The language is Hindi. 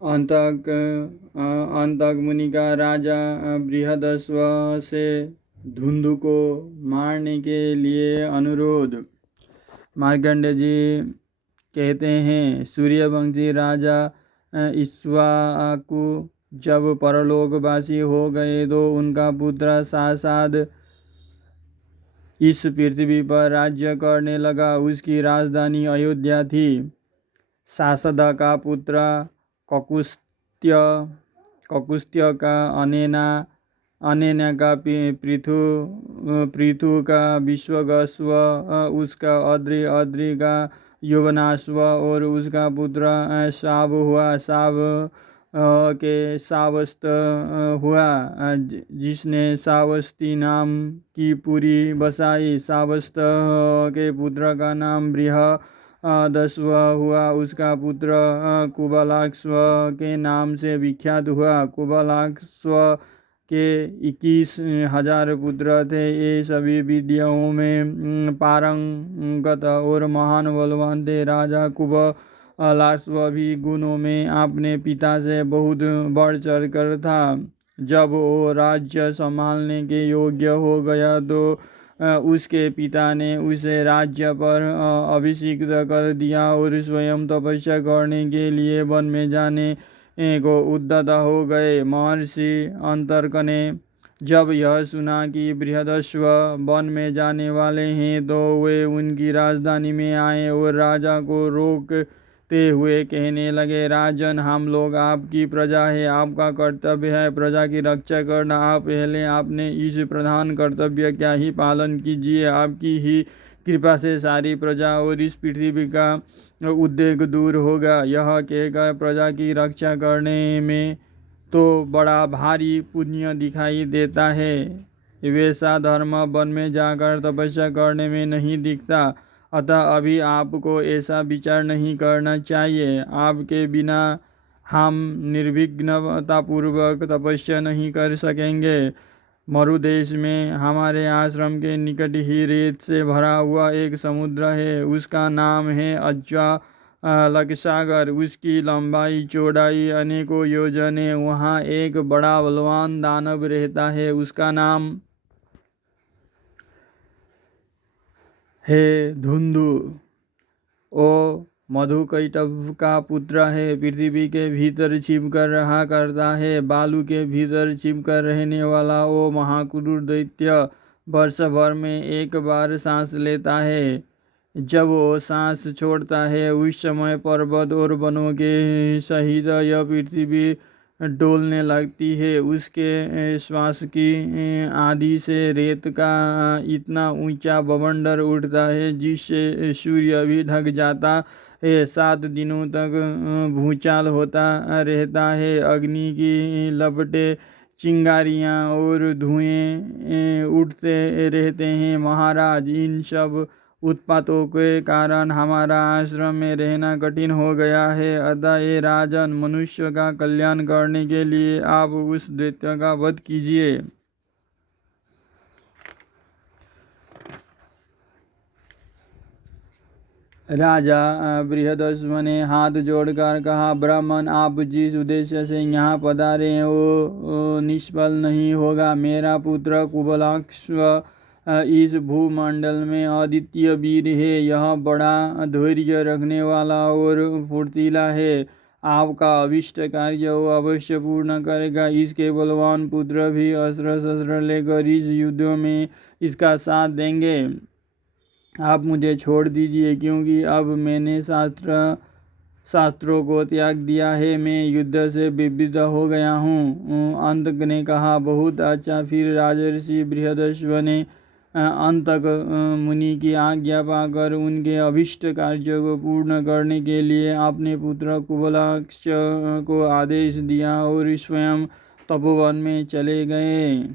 अंतक मुनि का राजा बृहदस्व से धुंधु को मारने के लिए अनुरोध। मार्कंडेय जी कहते हैं, सूर्यवंशी राजा इक्ष्वाकु जब परलोकवासी हो गए तो उनका पुत्र सासाद इस पृथ्वी पर राज्य करने लगा। उसकी राजधानी अयोध्या थी। सासद का पुत्र ककुस्त्य का अनेना का पृथु का विश्वगस्व, उसका अद्रि का यौवनाश्व और उसका पुत्र शाव हुआ। शाव के सावस्त हुआ, जिसने सावस्ती नाम की पुरी बसाई। सावस्त के पुत्र का नाम बृहदस्व हुआ। उसका पुत्र कुबलाक्ष्व के नाम से विख्यात हुआ। कुबलाक्ष्व के 21,000 पुत्र थे। ये सभी विद्याओं में पारंगत और महान बलवान थे। राजा कुबलाक्ष्व भी गुणों में अपने पिता से बहुत बढ़ चढ़ कर था। जब वो राज्य संभालने के योग्य हो गया तो उसके पिता ने उसे राज्य पर अभिषिक्त कर दिया और स्वयं तपस्या करने के लिए वन में जाने को उद्यत हो गए। महर्षि अंतर्क ने जब यह सुना कि बृहदस्व वन में जाने वाले हैं तो वे उनकी राजधानी में आए और राजा को रोकते हुए कहने लगे, राजन, हम लोग आपकी प्रजा है। आपका कर्तव्य है प्रजा की रक्षा करना। आप पहले अपने इस प्रधान कर्तव्य का ही पालन कीजिए। आपकी ही कृपा से सारी प्रजा और इस पृथ्वी का उद्वेग दूर होगा। यह कहकर प्रजा की रक्षा करने में तो बड़ा भारी पुण्य दिखाई देता है, वैसा धर्म वन में जाकर तपस्या करने में नहीं दिखता। अतः अभी आपको ऐसा विचार नहीं करना चाहिए। आपके बिना हम निर्विघ्नतापूर्वक तपस्या नहीं कर सकेंगे। मरुदेश में हमारे आश्रम के निकट ही रेत से भरा हुआ एक समुद्र है। उसका नाम है अज्वालक सागर। उसकी लंबाई चौड़ाई अनेकों योजन है। वहाँ एक बड़ा बलवान दानव रहता है। उसका नाम है धुंधु। ओ मधुकैटभ का पुत्र है। पृथ्वी के भीतर छिपकर रहा करता है। बालू के भीतर छिपकर रहने वाला वो महाक्रूर दैत्य वर्ष भर में एक बार सांस लेता है। जब वो सांस छोड़ता है उस समय पर्वत और वनों के सहित यह पृथ्वी डोलने लगती है। उसके श्वास की आंधी से रेत का इतना ऊंचा बवंडर उठता है जिससे सूर्य भी ढक जाता है। 7 दिनों तक भूचाल होता रहता है। अग्नि की लपटें, चिंगारियाँ और धुएं उठते रहते हैं। महाराज, इन सब उत्पातों के कारण हमारा आश्रम में रहना कठिन हो गया है। अतः ये राजन, मनुष्य का कल्याण करने के लिए आप उस दैत्य का वध कीजिए। राजा बृहदस्व ने हाथ जोड़कर कहा, ब्राह्मण, आप जिस उद्देश्य से यहाँ पधारे हैं वो निष्फल नहीं होगा। मेरा पुत्र कुबलाक्ष्व इस भूमंडल में अद्वितीय वीर है। यह बड़ा धैर्य रखने वाला और फुर्तीला है। आपका अभिष्ट कार्य वो अवश्य पूर्ण करेगा। इसके बलवान पुत्र भी अस्त्र शस्त्र लेकर इस युद्ध में इसका साथ देंगे। आप मुझे छोड़ दीजिए, क्योंकि अब मैंने शास्त्रों को त्याग दिया है। मैं युद्ध से विविध हो गया हूँ। अंतक ने कहा, बहुत अच्छा। फिर राजर्षि बृहदस्व ने अंतक मुनि की आज्ञा पाकर उनके अभिष्ट कार्य को पूर्ण करने के लिए अपने पुत्र कुबलाक्ष को आदेश दिया और स्वयं तपोवन में चले गए।